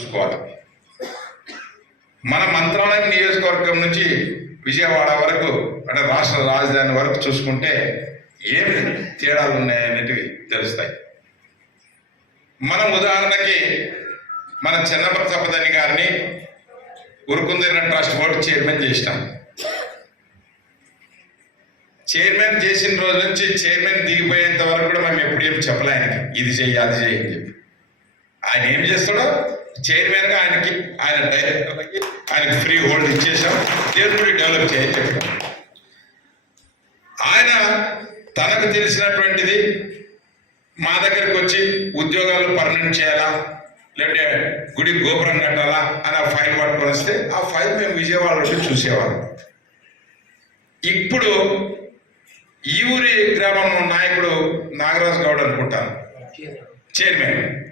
చూసుకోవాలి మన మంత్రాలయం నియోజకవర్గం నుంచి విజయవాడ వరకు అంటే రాష్ట్ర రాజధాని వరకు చూసుకుంటే ఏమి తేడాలు ఉన్నాయనేటివి తెలుస్తాయి. మనం ఉదాహరణకి మన చిన్నప్రసపదని గారిని ఉరుకుందిరిన ట్రస్ట్ బోర్డు చైర్మన్ చేసినాం. చైర్మన్ చేసిన రోజు నుంచి చైర్మన్ దిగిపోయేంత వరకు కూడా మేము ఎప్పుడు ఏం చెప్పలే ఆయనకి. ఇది చెయ్యి అది చెయ్యి అని చెప్పి. ఆయన ఏం చేస్తాడో చైర్మన్గా ఆయనకి ఆయన డైరెక్టర్లకి ఆయనకి ఫ్రీ హోల్డ్ ఇచ్చేసాం దేవుడిని డెవలప్ చేయని చెప్పాం ఆయన తనకు తెలిసినటువంటిది మా దగ్గరికి వచ్చి ఉద్యోగాలు పర్మనెంట్ చేయాలా? లేదంటే గుడి గోపురం కట్టాలా? అని ఆ ఫైల్ పట్టుకొని వస్తే ఆ ఫైల్ మేము విజయవాడలో చూసేవాళ్ళం. ఇప్పుడు ఈ ఊరి గ్రామంలో నాయకుడు నాగరాజు గౌడ్ అనుకుంటాను. చైర్మన్.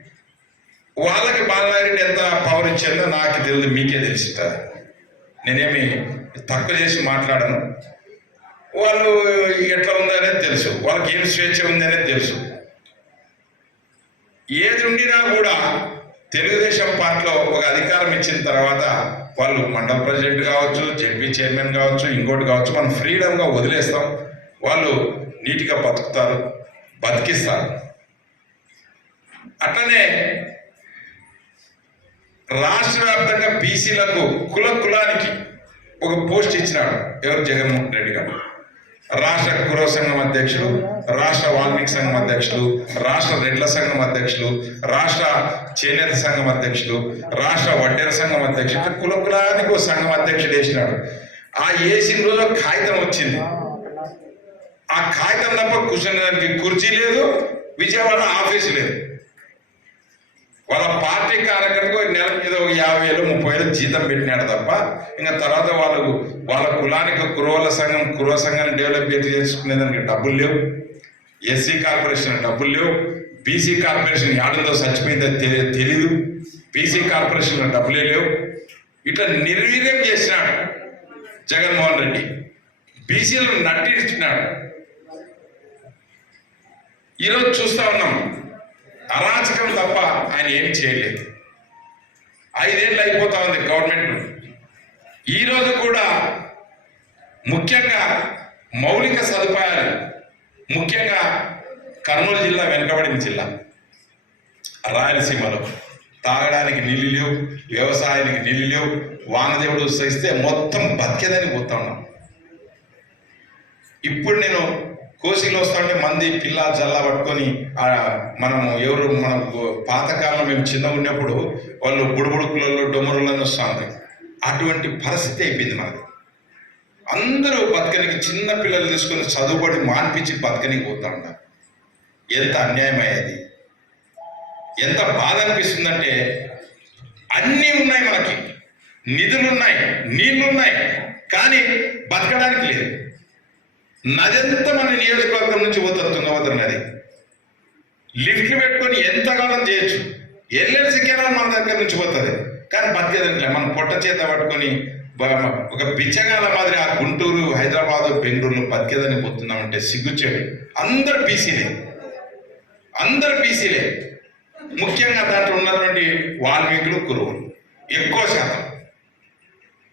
వాళ్ళకి బాలనారెడ్డి ఎంత పవర్ ఇచ్చిందో నాకు తెలియదు మీకే తెలిసి నేనేమి తక్కువ చేసి మాట్లాడను. వాళ్ళు ఎట్లా ఉందనేది తెలుసు. వాళ్ళకి ఏం స్వేచ్ఛ ఉందనేది తెలుసు. ఏది ఉండినా కూడా తెలుగుదేశం పార్టీలో ఒక అధికారం ఇచ్చిన తర్వాత వాళ్ళు మండల ప్రెసిడెంట్ కావచ్చు జడ్పీ చైర్మన్ కావచ్చు ఇంకోటి కావచ్చు మనం ఫ్రీడమ్గా వదిలేస్తాం. వాళ్ళు నీట్గా బతుకుతారు బతికిస్తారు. అట్లనే రాష్ట్ర వ్యాప్తంగా బీసీలకు కుల కులానికి ఒక పోస్ట్ ఇచ్చినాడు ఎవరు? జగన్మోహన్ రెడ్డి గారు. రాష్ట్ర కురవ సంఘం అధ్యక్షులు రాష్ట్ర వాల్మీకి సంఘం అధ్యక్షులు రాష్ట్ర రెడ్ల సంఘం అధ్యక్షులు రాష్ట్ర చేనేత సంఘం అధ్యక్షులు రాష్ట్ర వడ్డెర సంఘం అధ్యక్షులు కుల కులానికి ఒక సంఘం అధ్యక్షుడు వేసినాడు. ఆ వేసిన రోజు కాగితం వచ్చింది. ఆ కాగితం తప్ప కూర్చునేదానికి కుర్చీ లేదు విజయవాడ ఆఫీస్ లేదు. వాళ్ళ పార్టీ కార్యకర్తకు నెల మీద ఒక యాభై వేలు ముప్పై వేలు జీతం పెట్టినాడు తప్ప ఇంకా తర్వాత వాళ్ళకు వాళ్ళ కులానికి కురవల సంఘం కురవ సంఘాన్ని డెవలప్ చేసుకునేదానికి డబ్బులు లేవు. ఎస్సీ కార్పొరేషన్ డబ్బులు లేవు. బీసీ కార్పొరేషన్ యాడంతో చచ్చిపోయిందో తెలియ తెలీదు. బీసీ కార్పొరేషన్ డబ్బులే లేవు. ఇట్లా నిర్వీర్యం చేసినాడు జగన్మోహన్ రెడ్డి. బీసీలను నట్టించినాడు. ఈరోజు చూస్తా ఉన్నాం. అరాచకం తప్ప ఆయన ఏం చేయలేదు. ఐదేళ్ళు అయిపోతా ఉంది గవర్నమెంట్. ఈరోజు కూడా ముఖ్యంగా మౌలిక సదుపాయాలు ముఖ్యంగా కర్నూలు జిల్లా వెనుకబడిన జిల్లా. రాయలసీమలో తాగడానికి నీళ్ళు లేవు వ్యవసాయానికి నీళ్ళు లేవు వానదేవుడు సహిస్తే మొత్తం బతికేదని పోతా ఉన్నాం. ఇప్పుడు నేను కోసిలో వస్తుంటే మంది పిల్ల జల్ల పట్టుకొని మనము ఎవరు మన పాతకాలం మేము చిన్న ఉన్నప్పుడు వాళ్ళు బుడుబుడుకులలో డొమరులను వస్తుంది అటువంటి పరిస్థితి అయిపోయింది మనది. అందరూ బతకనికి చిన్న పిల్లలు తీసుకొని చదువుబడి మాన్పించి బతకనికి పోతా ఉంటారు ఎంత అన్యాయం అయ్యేది? ఎంత బాధ అనిపిస్తుందంటే అన్నీ ఉన్నాయి మనకి. నిధులు ఉన్నాయి నీళ్ళు ఉన్నాయి కానీ బతకడానికి లేదు. నది అంతా మన నియోజకవర్గం నుంచి పోతుంది తుంగభద్ర నది? లిఫ్ట్ పెట్టుకొని ఎంతకాలం చేయొచ్చు. ఎల్ఎల్సి కెనాల్ మన దగ్గర నుంచి పోతుంది. కానీ బతికేదంటే మనం పొట్ట చేత పట్టుకొని ఒక బిచ్చగాల మాదిరి ఆ గుంటూరు హైదరాబాద్ బెంగళూరులో బతికేదని పోతున్నామంటే సిగ్గుచ్చేది అందరు బీసీలే. అందరు బీసీలే. ముఖ్యంగా దాంట్లో ఉన్నటువంటి వాల్మీకులు కురువులు. ఎక్కువ శాతం.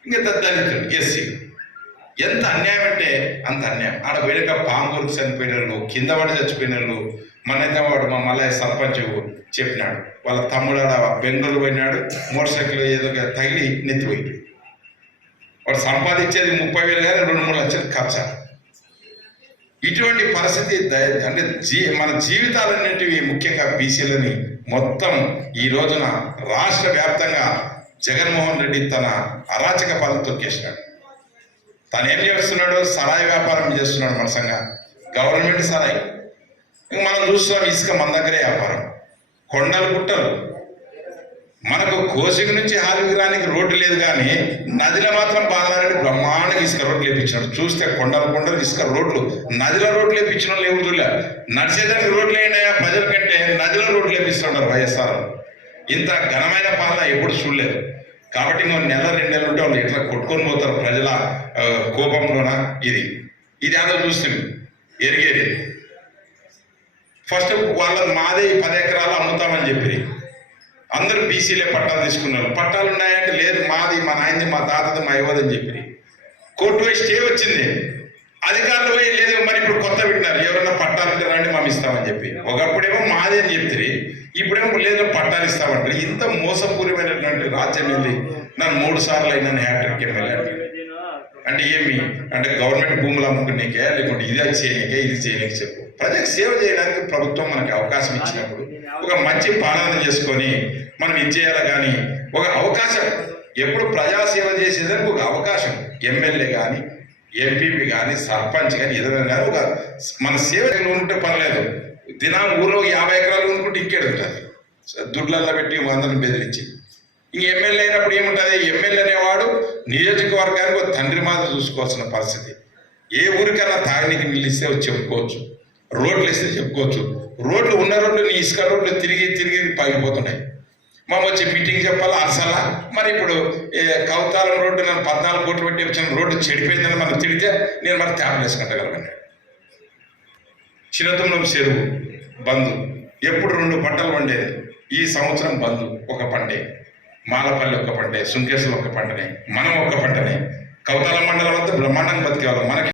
ఇంకా దళితులు ఎస్సీ ఎంత అన్యాయం అంటే అంత అన్యాయం. ఆడ పోయాక పాంగూరుకు చనిపోయిన వాళ్ళు కింద పడి చచ్చిపోయిన వాళ్ళు మనైతే వాడు మా మళ్ళీ సర్పంచ్ చెప్పినాడు. వాళ్ళ తమ్ముడు ఆడ బెంగళూరు పోయినాడు మోటార్ సైకిల్ ఏదో ఒక తగిలి నెత్తిపోయింది వాడు సంపాదించేది ముప్పై వేలు కానీ రెండు మూడు లక్షలు ఖర్చు ఇటువంటి పరిస్థితి అంటే జీ మన జీవితాలన్నింటివి ముఖ్యంగా బీసీలని మొత్తం ఈ రోజున రాష్ట్ర వ్యాప్తంగా జగన్మోహన్ రెడ్డి తన అరాచక పాలన తొక్కేసినాడు తను ఏం చేస్తున్నాడు? సరాయి వ్యాపారం చేస్తున్నాడు మనసంగా గవర్నమెంట్ సరాయి. ఇంక మనం చూస్తున్నాం ఇసుక మన దగ్గరే వ్యాపారం. కొండలు గుట్టలు మనకు కోసిక నుంచి హాలిగ్రానికి రోడ్డు లేదు కానీ నదిలో మాత్రం బాలారెడ్డి బ్రహ్మాండంగా ఇసుక రోడ్లు వేయించాడు చూస్తే కొండలు కొండలు ఇసుక రోడ్లు. నదిలో రోడ్లు వేయించిన వాళ్ళు ఎవరు చూడలే? నడిచేదానికి రోడ్లు అయినాయా ప్రజల కంటే నదిలో రోడ్లు వేపిస్తున్నారు వైఎస్ఆర్. ఇంత ఘనమైన పాలన ఎప్పుడు చూడలేదు. కాబట్టి ఇంకో నెల రెండు నెలలు ఉంటే వాళ్ళు ఎట్లా కొట్టుకొని పోతారు ప్రజల ఆ, కోపంలోన? ఇది. ఇది అందరూ చూస్తుంది ఎరిగేది. ఫస్ట్ వాళ్ళ మాదే పది ఎకరాలు అమ్ముతామని చెప్పి. అందరూ బీసీలే పట్టాలు తీసుకున్నారు. పట్టాలు ఉన్నాయంటే లేదు మాది మా నాయనది మా తాతది మా యువదని చెప్పి. కోర్టు వేస్ట్ స్టే వచ్చింది. అధికారులు పోయి లేదు మరి ఇప్పుడు కొత్త పెట్టినారు ఎవరైనా పట్టాలంటే రాండి మేము ఇస్తామని చెప్పి. ఒకప్పుడేమో మాది అని చెప్తుంది ఇప్పుడేమో లేదు పట్టాలు ఇస్తామంటారు. ఇంత మోసపూరితమైనటువంటి రాజ్యం వెళ్ళి నన్ను మూడు సార్లు అయినా హ్యాట్రిక్ ఎమ్మెల్యే అంటే ఏమి? అంటే గవర్నమెంట్ భూములు అమ్ముకునేకే లేకుంటే ఇది అది చేయనికే ఇది చేయనికే చెప్పు. ప్రజలకు సేవ చేయడానికి ప్రభుత్వం మనకి అవకాశం ఇచ్చినప్పుడు ఒక మంచి పాలన చేసుకొని మనం ఇది చేయాలి కానీ ఒక అవకాశం. ఎప్పుడు ప్రజాసేవ చేసేదానికి ఒక అవకాశం. ఎమ్మెల్యే కానీ ఎంపీపీ కానీ సర్పంచ్ కానీ ఏదైనా కానీ ఒక మన సేవలు ఉంటే పర్లేదు. దినం ఊళ్ళో యాభై ఎకరాలు ఉండుకుంటే ఇంకేడు ఉంటుంది. దుడ్లల్లో పెట్టి అందరిని బెదిరించి. ఇంక ఎమ్మెల్యే అయినప్పుడు ఏముంటుంది? ఎమ్మెల్యే అనేవాడు నియోజకవర్గానికి ఒక తండ్రి మాదిరి చూసుకోవాల్సిన పరిస్థితి. ఏ ఊరికైనా తాగనీకి నిలిస్తే వచ్చి చెప్పుకోవచ్చు. రోడ్లు ఇస్తే చెప్పుకోవచ్చు. రోడ్లు ఉన్న రోడ్లు నీ ఇసుక రోడ్లు తిరిగి తిరిగి పగిలిపోతున్నాయి మా వచ్చి మీటింగ్ చెప్పాలా? అసలా మరి ఇప్పుడు కౌతాలం రోడ్డు నన్ను పద్నాలుగు కోట్లు పెట్టి వచ్చిన రోడ్డు చెడిపోయిందని మనం తిడితే నేను మరి ట్యాబ్లు వేసుకుంటగలను చిన్నతనం చెరువు బంధు ఎప్పుడు రెండు పంటలు పండేది? ఈ సంవత్సరం బంధు ఒక పండే. మాలపల్లి ఒక పంటే సుంకేశ్వరం ఒక పంటనే మనం ఒక పంటనే. కౌతాలం మండలం అంతా బ్రహ్మాండంగా బతికేవాళ్ళం. మనకి